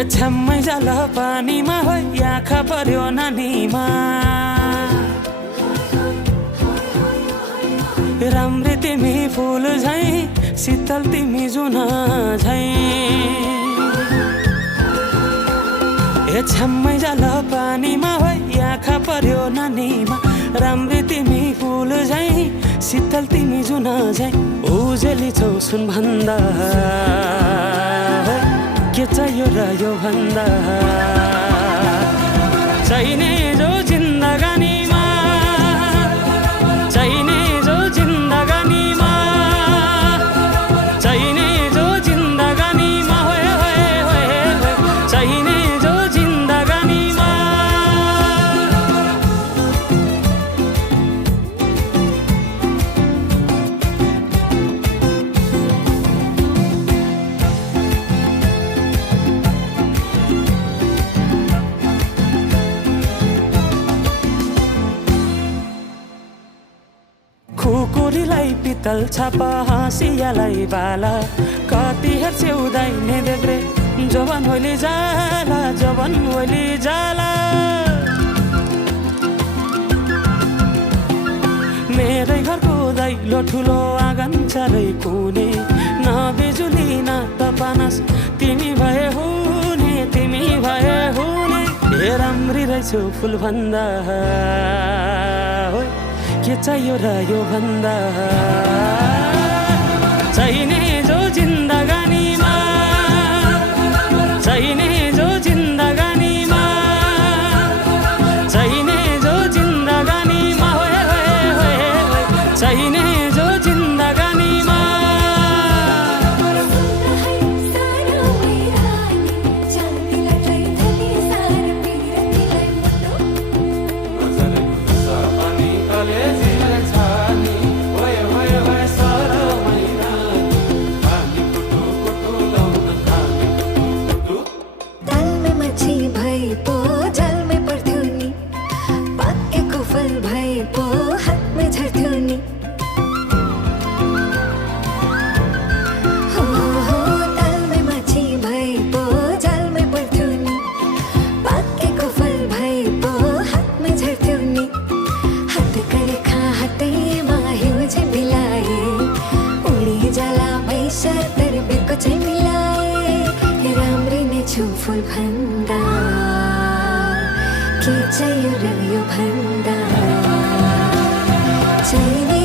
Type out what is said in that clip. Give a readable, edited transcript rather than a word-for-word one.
छ्याम्मै जाल पानीमा हो आँखा पर्यो नानीमा राम्री तिमी फुल झै शीतल तिमी जुन झै छ्याम्मै जाल पानीमा हो आँखा पर्यो नानीमा राम्री तिमी फुल झै शीतल तिमी जुन झै उजेली छौ सुन भन्दा के चाहियो र यो भन्दा चाहिने जो जिन्दगानीमा चाहिने जो जिन्दगानीमा चाहिने जो जिन्दगानीमा होए होए होए चाहिने जो जिन्दगानीमा खुकुरीलाई पितल छापा हाँसियालाई बाला कति हेर्छे उदाइने देब्रे जवान होली जाला जवान होली जाला मेरै घरको दैलो ठुलो आँगन चारै कुने न बिजुली न त पानस तिमी भए हुने तिमी भए हुने हे राम्री रहेछौ फुल भन्दा के चाहियो र यो भन्दा चाहिने जो जिन्दगानीमा चाहिने जो जिन्दगानीमा चाहिने जो जिन्दगानीमा होए होए होए चाहिने जो जिन्दगानीमा फुल भन्दा के चाहियो र यो भन्दा चाहिने